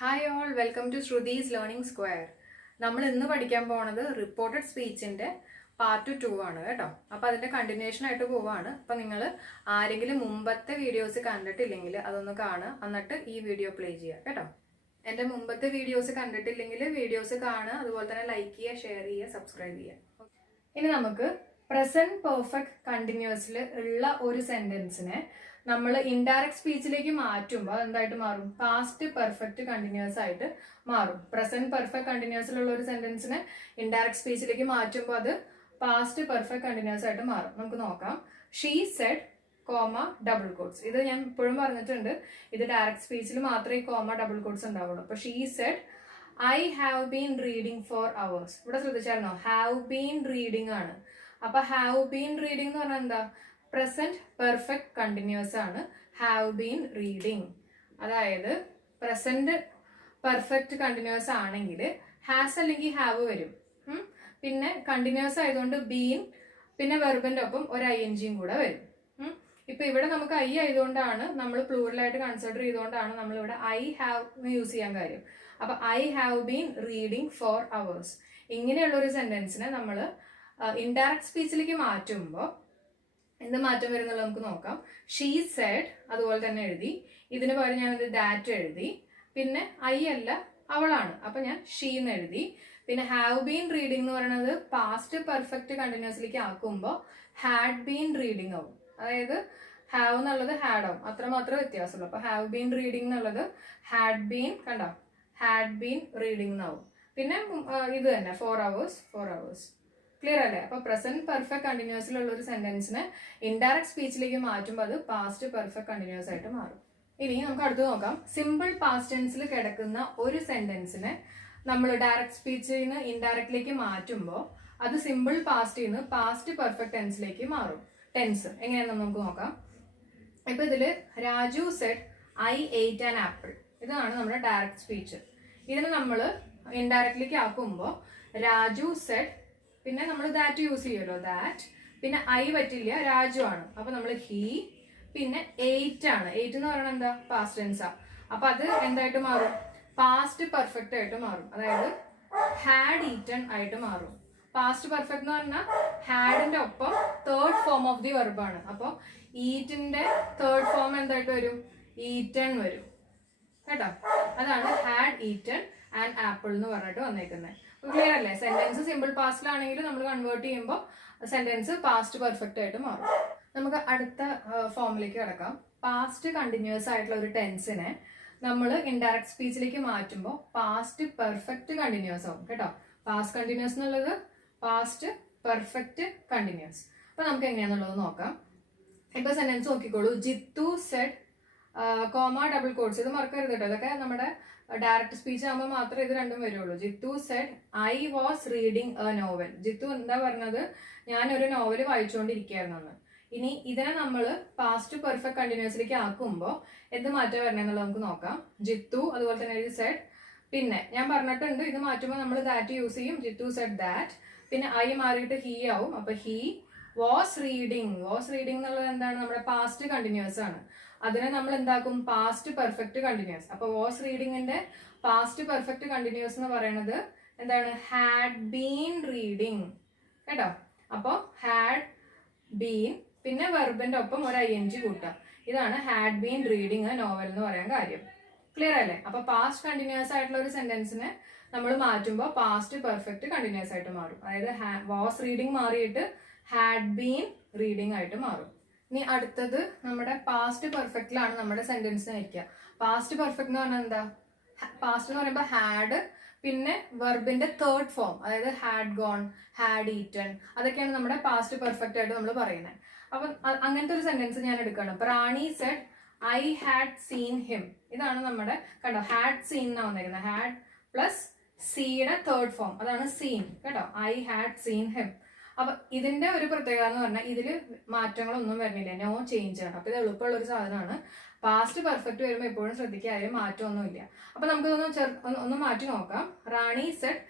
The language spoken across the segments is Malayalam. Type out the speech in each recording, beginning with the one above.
Hi all, welcome to Shruthi's learning square. നമ്മൾ ഇന്ന് പഠിക്കാൻ പോണത് റിപ്പോർട്ടഡ് സ്പീച്ചിന്റെ പാർട്ട് 2 ആണ് കേട്ടോ. അപ്പൊ അതിന്റെ കണ്ടിന്യൂഷൻ ആയിട്ട് പോവാണ്. അപ്പൊ നിങ്ങൾ ആരെങ്കിലും മുമ്പത്തെ വീഡിയോസ് കണ്ടിട്ടില്ലെങ്കിൽ അതൊന്ന് കാണുക, എന്നിട്ട് ഈ വീഡിയോ പ്ലേ ചെയ്യുക കേട്ടോ. എന്റെ മുമ്പത്തെ വീഡിയോസ് കണ്ടിട്ടില്ലെങ്കിൽ വീഡിയോസ് കാണുക, അതുപോലെ തന്നെ ലൈക്ക് ചെയ്യുക, ഷെയർ ചെയ്യുക, സബ്സ്ക്രൈബ് ചെയ്യുക. ഇനി നമുക്ക് പ്രസന്റ് പെർഫെക്റ്റ് കണ്ടിന്യൂസിൽ ഉള്ള ഒരു സെന്റൻസിനെ നമ്മൾ ഇൻഡയറക്റ്റ് സ്പീച്ചിലേക്ക് മാറ്റുമ്പോൾ അതെന്തായിട്ട് മാറും? പാസ്റ്റ് പെർഫെക്റ്റ് കണ്ടിന്യൂസ് ആയിട്ട് മാറും. പ്രസന്റ് പെർഫെക്റ്റ് കണ്ടിന്യൂസിലുള്ള ഒരു സെന്റൻസിനെ ഇൻഡയറക്റ്റ് സ്പീച്ചിലേക്ക് മാറ്റുമ്പോൾ അത് പാസ്റ്റ് പെർഫെക്റ്റ് കണ്ടിന്യൂസ് ആയിട്ട് മാറും. നമുക്ക് നോക്കാം. She said comma double quotes. ഇത് ഞാൻ ഇപ്പോഴും പറഞ്ഞിട്ടുണ്ട്, ഇത് ഡയറക്റ്റ് സ്പീച്ചിൽ മാത്രമേ കോമ ഡബിൾ കോട്ട്സ് ഉണ്ടാവുള്ളൂ. അപ്പൊ she said I have been reading for hours. ഇവിടെ ശ്രദ്ധിച്ചായിരുന്നോ? ഹാവ് ബീൻ റീഡിങ് ആണ്. അപ്പൊ ഹാവ് ബീൻ റീഡിംഗ് എന്ന് പറഞ്ഞാൽ എന്താ? പ്രസന്റ് പെർഫെക്റ്റ് കണ്ടിന്യൂസ് ആണ് ഹാവ് ബീൻ റീഡിങ്. അതായത് പ്രസന്റ് പെർഫെക്റ്റ് കണ്ടിന്യൂസ് ആണെങ്കിൽ ഹാസ് അല്ലെങ്കിൽ ഹാവ് വരും. പിന്നെ കണ്ടിന്യൂസ് ആയതുകൊണ്ട് ബീൻ, പിന്നെ വെർബിന്റെ ഒപ്പം ഒരു INGയും കൂടെ വരും. ഇപ്പൊ ഇവിടെ നമുക്ക് ഐ ആയതുകൊണ്ടാണ്, നമ്മൾ പ്ലൂറലായിട്ട് കൺസിഡർ ചെയ്തുകൊണ്ടാണ് നമ്മൾ ഇവിടെ ഐ ഹാവ് യൂസ് ചെയ്യാൻ കാര്യം. അപ്പൊ I have been reading for hours. ഇങ്ങനെയുള്ള ഒരു സെന്റൻസിനെ നമ്മൾ ഇൻഡയറക്റ്റ് സ്പീച്ചിലേക്ക് മാറ്റുമ്പോൾ എന്ത് മാറ്റം വരുന്നുള്ളത് നമുക്ക് നോക്കാം. ഷീ സെഡ് അതുപോലെ തന്നെ എഴുതി, ഇതിന് പകരം ഞാനത് ദാറ്റ് എഴുതി. പിന്നെ ഐ അല്ല, അവളാണ്, അപ്പൊ ഞാൻ ഷീ എന്ന് എഴുതി. പിന്നെ ഹാവ് ബീൻ റീഡിംഗ് എന്ന് പറയുന്നത് പാസ്റ്റ് പെർഫെക്റ്റ് കണ്ടിന്യൂസിലേക്ക് ആക്കുമ്പോൾ ഹാഡ് ബീൻ റീഡിംഗ് ആവും. അതായത് ഹാവ് എന്നുള്ളത് ഹാഡ് ആവും, അത്രമാത്രം വ്യത്യാസമുള്ളൂ. അപ്പൊ ഹാവ് ബീൻ റീഡിംഗ് എന്നുള്ളത് ഹാഡ് ബീൻ, കണ്ടോ, ഹാഡ് ബീൻ റീഡിംഗ് എന്നാവും. പിന്നെ ഇത് തന്നെ ഫോർ അവേഴ്സ്. ക്ലിയർ അല്ലേ? അപ്പൊ പ്രസന്റ് പെർഫെക്റ്റ് കണ്ടിന്യൂസിലുള്ള ഒരു സെന്റൻസിനെ ഇൻഡയറക്റ്റ് സ്പീച്ചിലേക്ക് മാറ്റുമ്പോൾ അത് പാസ്റ്റ് പെർഫെക്റ്റ് കണ്ടിന്യൂസ് ആയിട്ട് മാറും. ഇനി നമുക്ക് അടുത്ത് നോക്കാം. സിമ്പിൾ പാസ്റ്റ് ടെൻസിൽ കിടക്കുന്ന ഒരു സെന്റൻസിനെ നമ്മൾ ഡയറക്റ്റ് സ്പീച്ചിൽ നിന്ന് ഇൻഡയറക്റ്റിലേക്ക് മാറ്റുമ്പോൾ അത് സിമ്പിൾ പാസ്റ്റിൽ നിന്ന് പാസ്റ്റ് പെർഫെക്റ്റ് ടെൻസിലേക്ക് മാറും. ടെൻസ് എങ്ങനെയാണെന്ന് നമുക്ക് നോക്കാം. ഇപ്പൊ ഇതില് Raju said I ate an apple. ഇതാണ് നമ്മുടെ ഡയറക്റ്റ് സ്പീച്ച്. ഇതിനെ നമ്മൾ ഇൻഡയറക്റ്റിലേക്ക് ആക്കുമ്പോൾ രാജു സെഡ്, പിന്നെ നമ്മൾ ദാറ്റ് യൂസ് ചെയ്യുമല്ലോ, ദാറ്റ്, പിന്നെ ഐ പറ്റില്ല, രാജു ആണ്, അപ്പൊ നമ്മൾ ഹി, പിന്നെ എയ്റ്റ് ആണ്. എയ്റ്റ് എന്ന് പറയുന്നത് എന്താ? പാസ്റ്റ് ടെൻസാ. അപ്പൊ അത് എന്തായിട്ട് മാറും? പാസ്റ്റ് പെർഫെക്റ്റ് ആയിട്ട് മാറും. അതായത് ഹാഡ് ഈറ്റൺ ആയിട്ട് മാറും. പാസ്റ്റ് പെർഫെക്റ്റ് എന്ന് പറഞ്ഞാൽ ഹാഡിന്റെ ഒപ്പം തേർഡ് ഫോം ഓഫ് ദി വെർബാണ്. അപ്പൊ ഈറ്റിന്റെ തേർഡ് ഫോം എന്തായിട്ട് വരും? ഈറ്റൺ വരും കേട്ടോ. അതാണ് ഹാഡ് ഈറ്റൺ ആൻഡ് ആപ്പിൾ എന്ന് പറഞ്ഞിട്ട് വന്നേക്കുന്നത്. ക്ലിയർ അല്ലേ? സെന്റൻസ് സിമ്പിൾ പാസ്റ്റിലാണെങ്കിൽ നമ്മൾ കൺവേർട്ട് ചെയ്യുമ്പോൾ സെന്റൻസ് പാസ്റ്റ് പെർഫെക്റ്റ് ആയിട്ട് മാറും. നമുക്ക് അടുത്ത ഫോമിലേക്ക് കിടക്കാം. പാസ്റ്റ് കണ്ടിന്യൂസ് ആയിട്ടുള്ള ഒരു ടെൻസിനെ നമ്മൾ ഇൻഡയറക്റ്റ് സ്പീച്ചിലേക്ക് മാറ്റുമ്പോൾ പാസ്റ്റ് പെർഫെക്റ്റ് കണ്ടിന്യൂസ് ആവും കേട്ടോ. പാസ്റ്റ് കണ്ടിന്യൂസ് എന്നുള്ളത് പാസ്റ്റ് പെർഫെക്റ്റ് കണ്ടിന്യൂസ്. അപ്പൊ നമുക്ക് എങ്ങനെയാന്നുള്ളത് നോക്കാം. ഇപ്പൊ സെന്റൻസ് നോക്കിക്കോളൂ. Jithu said comma double quotes. ഇത് മറക്കരുത് കേട്ടോ. ഇതൊക്കെ നമ്മുടെ ഡയറക്റ്റ് സ്പീച്ച് ആകുമ്പോൾ മാത്രമേ ഇത് രണ്ടും വരുള്ളൂ. Jithu said I was reading a novel. Jithu എന്താ പറഞ്ഞത്? ഞാനൊരു നോവൽ വായിച്ചുകൊണ്ടിരിക്കുകയായിരുന്നു. ഇനി ഇതിനെ നമ്മൾ പാസ്റ്റ് പെർഫെക്റ്റ് കണ്ടിന്യൂസിലേക്ക് ആക്കുമ്പോൾ എന്ത് മാറ്റം വരണമെന്നുള്ളത് നമുക്ക് നോക്കാം. ജിത്തു അതുപോലെ തന്നെ സെഡ്, പിന്നെ ഞാൻ പറഞ്ഞിട്ടുണ്ട് ഇത് മാറ്റുമ്പോൾ നമ്മൾ ദാറ്റ് യൂസ് ചെയ്യും. ജിത്തു സെഡ് ദാറ്റ്, പിന്നെ ഐ മാറിയിട്ട് ഹി ആവും. അപ്പൊ ഹി വാസ് റീഡിങ്. എന്നുള്ളത് എന്താണ്? നമ്മുടെ പാസ്റ്റ് കണ്ടിന്യൂസ് ആണ്. അതിനെ നമ്മൾ എന്താക്കും? Past perfect continuous. അപ്പൊ വാസ് റീഡിങ്ങിന്റെ പാസ്റ്റ് പെർഫെക്റ്റ് കണ്ടിന്യൂസ് എന്ന് പറയുന്നത് എന്താണ്? ഹാഡ് ബീൻ റീഡിങ് കേട്ടോ. അപ്പൊ ഹാഡ് ബീൻ, പിന്നെ വെർബിന്റെ ഒപ്പം ഒരു ING കൂട്ടാം. ഇതാണ് ഹാഡ് ബീൻ റീഡിങ് നോവൽ എന്ന് പറയാൻ കാര്യം. ക്ലിയർ അല്ലേ? അപ്പൊ പാസ്റ്റ് കണ്ടിന്യൂസ് ആയിട്ടുള്ള ഒരു സെന്റൻസിനെ നമ്മൾ മാറ്റുമ്പോൾ പാസ്റ്റ് പെർഫെക്റ്റ് കണ്ടിന്യൂസ് ആയിട്ട് മാറും. അതായത് വാസ് റീഡിങ് മാറിയിട്ട് ഹാഡ് ബീൻ റീഡിങ് ആയിട്ട് മാറും. ഇനി അടുത്തത് നമ്മുടെ പാസ്റ്റ് പെർഫെക്റ്റിലാണ് നമ്മുടെ സെന്റൻസിന് വയ്ക്കുക. പാസ്റ്റ് പെർഫെക്റ്റ് എന്ന് പറഞ്ഞാൽ എന്താ? പാസ്റ്റ് എന്ന് പറയുമ്പോൾ ഹാഡ്, പിന്നെ വെർബിന്റെ തേർഡ് ഫോം, അതായത് ഹാഡ് ഗോൺ, ഹാഡ് ഈറ്റൺ, അതൊക്കെയാണ് നമ്മുടെ പാസ്റ്റ് പെർഫെക്റ്റ് ആയിട്ട് നമ്മൾ പറയുന്നത്. അപ്പൊ അങ്ങനത്തെ ഒരു സെന്റൻസ് ഞാൻ എടുക്കുകയാണ്. Prani said I had seen him. ഇതാണ് നമ്മുടെ, കണ്ടോ, ഹാഡ് സീൻ എന്നാ വന്നിരിക്കുന്നത്. ഹാഡ് പ്ലസ് സിയുടെ തേർഡ് ഫോം, അതാണ് സീൻ കേട്ടോ. I had seen him. അപ്പൊ ഇതിന്റെ ഒരു പ്രത്യേകത എന്ന് പറഞ്ഞാൽ ഇതില് മാറ്റങ്ങളൊന്നും വരുന്നില്ല, നോ ചേഞ്ച് ആണ്. അപ്പൊ ഇത് എളുപ്പമുള്ള ഒരു സാധനമാണ്. പാസ്റ്റ് പെർഫെക്റ്റ് വരുമ്പോൾ എപ്പോഴും ശ്രദ്ധിക്കുക, അതിൽ മാറ്റമൊന്നുമില്ല. അപ്പൊ നമുക്ക് ഒന്ന് മാറ്റി നോക്കാം. റാണി സെഡ്,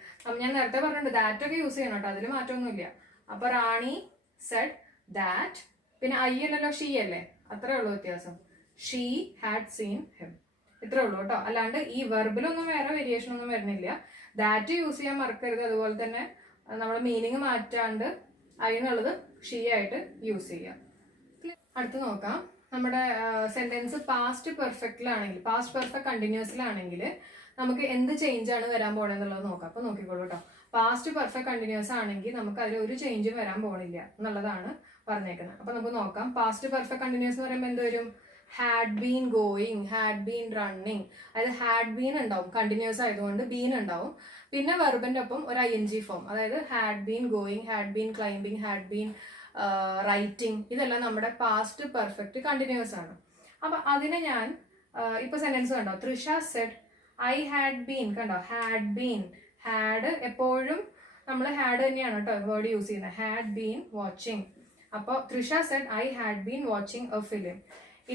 ഞാൻ നേരത്തെ പറഞ്ഞിട്ടുണ്ട് ദാറ്റ് ഒക്കെ യൂസ് ചെയ്യണം കേട്ടോ, അതിൽ മാറ്റമൊന്നുമില്ല. അപ്പൊ റാണി സെഡ് ദാറ്റ്, പിന്നെ ഐ അല്ലല്ലോ ഷീ അല്ലേ, അത്രേ ഉള്ളൂ വ്യത്യാസം. She had seen him. ഇത്രേ ഉള്ളൂ കേട്ടോ. അല്ലാണ്ട് ഈ വെർബിലൊന്നും വേറെ വേരിയേഷൻ ഒന്നും വരുന്നില്ല. ദാറ്റ് യൂസ് ചെയ്യാൻ മറക്കരുത്. അതുപോലെ തന്നെ നമ്മുടെ മീനിങ് മാറ്റാണ്ട് അതിനുള്ളത് ഷീ ആയിട്ട് യൂസ് ചെയ്യാം. അടുത്ത് നോക്കാം. നമ്മുടെ സെന്റൻസ് പാസ്റ്റ് പെർഫെക്റ്റിലാണെങ്കിൽ, പാസ്റ്റ് പെർഫെക്റ്റ് കണ്ടിന്യൂസിലാണെങ്കിൽ നമുക്ക് എന്ത് ചേഞ്ച് ആണ് വരാൻ പോണെന്നുള്ളത് നോക്കാം. അപ്പൊ നോക്കിക്കോളൂ കേട്ടോ. പാസ്റ്റ് പെർഫെക്റ്റ് കണ്ടിന്യൂസ് ആണെങ്കിൽ നമുക്ക് അതിൽ ഒരു ചേഞ്ചും വരാൻ പോണില്ല എന്നുള്ളതാണ് പറഞ്ഞേക്കുന്നത്. അപ്പൊ നമുക്ക് നോക്കാം. പാസ്റ്റ് പെർഫെക്റ്റ് കണ്ടിന്യൂസ് എന്ന് പറയുമ്പോൾ എന്ത് വരും? Had been going, had been running. അതായത് ഹാഡ് ബീൻ ഉണ്ടാവും, കണ്ടിന്യൂസ് ആയതുകൊണ്ട് ബീൻ ഉണ്ടാവും. പിന്നെ വെർബിന്റെ ഒപ്പം ഒരു ING ഫോം, അതായത് had been going, had been climbing, had been writing. ഇതെല്ലാം നമ്മുടെ പാസ്റ്റ് പെർഫെക്റ്റ് കണ്ടിന്യൂസ് ആണ്. അപ്പൊ അതിനെ ഞാൻ ഇപ്പൊ സെന്റൻസ് കണ്ടോ, Trisha said I had been. കണ്ടോ, ഹാഡ് ബീൻ, ഹാഡ് എപ്പോഴും നമ്മൾ ഹാഡ് തന്നെയാണ് കേട്ടോ വേർഡ് യൂസ് ചെയ്യുന്നത്. Had been watching. അപ്പോൾ Trisha said I had been watching a film.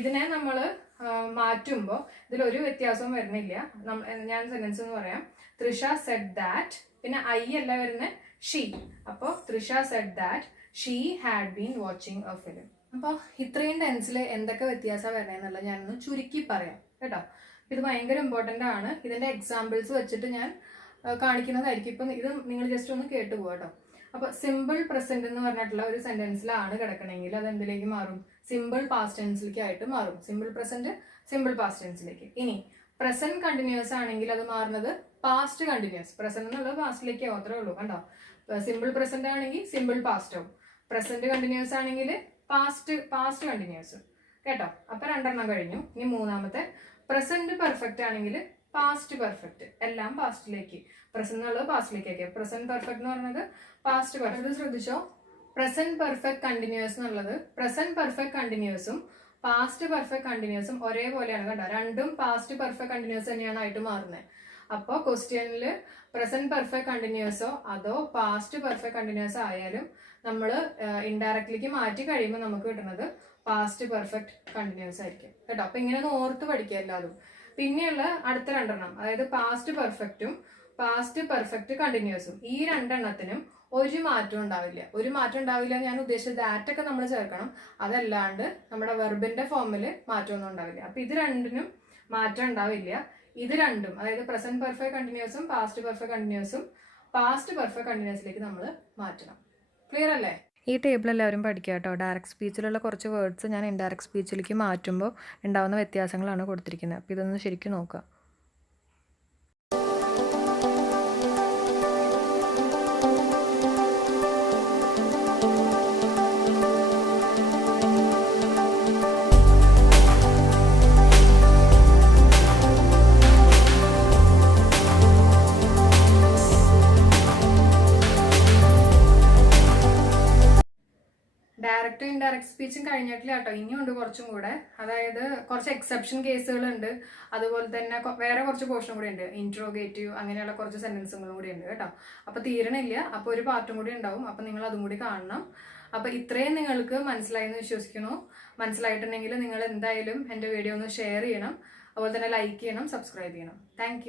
ഇതിനെ നമ്മൾ മാറ്റുമ്പോൾ ഇതിലൊരു വ്യത്യാസവും വരുന്നില്ല. ഞാൻ സെന്റൻസ് എന്ന് പറയാം. തൃഷ സെഡ് ദാറ്റ്, പിന്നെ ഐ അല്ല വരുന്ന ഷീ. അപ്പോൾ Trisha said that she had been watching a film. അപ്പോൾ ഇത്രയും ടെൻസിൽ എന്തൊക്കെ വ്യത്യാസം വരണമെന്നുള്ളത് ഞാനൊന്ന് ചുരുക്കി പറയാം കേട്ടോ. ഇത് ഭയങ്കര ഇമ്പോർട്ടൻ്റ് ആണ്. ഇതിന്റെ എക്സാമ്പിൾസ് വെച്ചിട്ട് ഞാൻ കാണിക്കുന്നതായിരിക്കും. ഇപ്പം ഇത് നിങ്ങൾ ജസ്റ്റ് ഒന്ന് കേട്ടു പോകാം കേട്ടോ. അപ്പൊ സിമ്പിൾ പ്രസന്റ് എന്ന് പറഞ്ഞിട്ടുള്ള ഒരു സെന്റൻസിലാണ് കിടക്കണമെങ്കിൽ അത് എന്തിലേക്ക് മാറും? സിമ്പിൾ പാസ്റ്റ് ടെൻസിലേക്ക് ആയിട്ട് മാറും. സിമ്പിൾ പ്രസന്റ് സിമ്പിൾ പാസ്റ്റ് ടെൻസിലേക്ക്. ഇനി പ്രസന്റ് കണ്ടിന്യൂസ് ആണെങ്കിൽ അത് മാറുന്നത് പാസ്റ്റ് കണ്ടിന്യൂസ്. പ്രസന്റ് എന്നുള്ളത് പാസ്റ്റിലേക്ക് മാത്രമേ ഉള്ളൂ. കണ്ടോ, സിമ്പിൾ പ്രസന്റ് ആണെങ്കിൽ സിമ്പിൾ പാസ്റ്റ് ആവും. പ്രസന്റ് കണ്ടിന്യൂസ് ആണെങ്കിൽ പാസ്റ്റ് കണ്ടിന്യൂസ്. കേട്ടോ, അപ്പൊ രണ്ടെണ്ണം കഴിഞ്ഞു. ഇനി മൂന്നാമത്തെ പ്രസന്റ് പെർഫെക്റ്റ് ആണെങ്കിൽ പാസ്റ്റ് പെർഫെക്റ്റ്. എല്ലാം പാസ്റ്റിലേക്ക്, പ്രസന്റ് എന്നുള്ളത് പാസ്റ്റിലേക്ക്. പ്രസന്റ് പെർഫെക്റ്റ് എന്ന് പറയുന്നത് പാസ്റ്റ് പെർഫെക്റ്റ്. ശ്രദ്ധിച്ചോ, പ്രസന്റ് പെർഫെക്റ്റ് കണ്ടിന്യൂസ് എന്നുള്ളത് പ്രസന്റ് പെർഫെക്റ്റ് കണ്ടിന്യൂസും പാസ്റ്റ് പെർഫെക്റ്റ് കണ്ടിന്യൂസും ഒരേപോലെയാണ്. കണ്ടോ, രണ്ടും പാസ്റ്റ് പെർഫെക്റ്റ് കണ്ടിന്യൂസ് തന്നെയാണ് ആയിട്ട് മാറുന്നത്. അപ്പോൾ ക്വസ്റ്റ്യനിൽ പ്രസന്റ് പെർഫെക്റ്റ് കണ്ടിന്യൂസോ അതോ പാസ്റ്റ് പെർഫെക്റ്റ് കണ്ടിന്യൂസ് ആയാലും നമ്മൾ ഇൻഡയറക്ട്ലിക്ക് മാറ്റി കഴിയുമ്പോൾ നമുക്ക് കിട്ടുന്നത് പാസ്റ്റ് പെർഫെക്റ്റ് കണ്ടിന്യൂസ് ആയിരിക്കും കേട്ടോ. അപ്പൊ ഇങ്ങനെ ഒന്ന് ഓർത്ത് പഠിക്കുക എല്ലാതും. പിന്നെയുള്ള അടുത്ത രണ്ടെണ്ണം, അതായത് പാസ്റ്റ് പെർഫെക്റ്റും പാസ്റ്റ് പെർഫെക്റ്റ് കണ്ടിന്യൂസും, ഈ രണ്ടെണ്ണത്തിനും ഒരു മാറ്റം ഉണ്ടാവില്ല. ഒരു മാറ്റം ഉണ്ടാവില്ല ഞാൻ ഉദ്ദേശിച്ചത് ദാറ്റൊക്കെ നമ്മൾ ചേർക്കണം. അതല്ലാണ്ട് നമ്മുടെ വെർബിന്റെ ഫോമിൽ മാറ്റമൊന്നും ഉണ്ടാവില്ല. അപ്പൊ ഇത് രണ്ടിനും മാറ്റം ഉണ്ടാവില്ല. ഇത് രണ്ടും, അതായത് പ്രസന്റ് പെർഫെക്റ്റ് കണ്ടിന്യൂസും പാസ്റ്റ് പെർഫെക്റ്റ് കണ്ടിന്യൂസും പാസ്റ്റ് പെർഫെക്റ്റ് കണ്ടിന്യൂസിലേക്ക് നമ്മൾ മാറ്റണം. ക്ലിയർ അല്ലേ? ഈ ടേബിൾ എല്ലാവരും പഠിക്കുക കേട്ടോ. ഡയറക്റ്റ് സ്പീച്ചിലുള്ള കുറച്ച് വേർഡ്സ് ഞാൻ ഇൻഡയറക്റ്റ് സ്പീച്ചിലേക്ക് മാറ്റുമ്പോൾ ഉണ്ടാകുന്ന വ്യത്യാസങ്ങളാണ് കൊടുത്തിരിക്കുന്നത്. അപ്പോൾ ഇതൊന്ന് ശരിക്കും നോക്കുക. ഡയറക്റ്റ് ഇൻഡയറക്റ്റ് സ്പീച്ചും കഴിഞ്ഞിട്ടില്ല കേട്ടോ. ഇനിയുണ്ട് കുറച്ചും കൂടെ. അതായത് കുറച്ച് എക്സെപ്ഷൻ കേസുകളുണ്ട്. അതുപോലെ തന്നെ വേറെ കുറച്ച് പോർഷൻ കൂടി ഉണ്ട്. ഇൻട്രോഗേറ്റീവ് അങ്ങനെയുള്ള കുറച്ച് സെന്റൻസുകളും കൂടി ഉണ്ട് കേട്ടോ. അപ്പൊ തീരണില്ല. അപ്പൊ ഒരു പാർട്ടും കൂടി ഉണ്ടാവും. അപ്പൊ നിങ്ങൾ അതും കൂടി കാണണം. അപ്പൊ ഇത്രയും നിങ്ങൾക്ക് മനസ്സിലായി എന്ന് വിശ്വസിക്കുന്നു. മനസ്സിലായിട്ടുണ്ടെങ്കിൽ നിങ്ങൾ എന്തായാലും എൻ്റെ വീഡിയോ ഒന്ന് ഷെയർ ചെയ്യണം. അതുപോലെ തന്നെ ലൈക്ക് ചെയ്യണം, സബ്സ്ക്രൈബ് ചെയ്യണം. താങ്ക്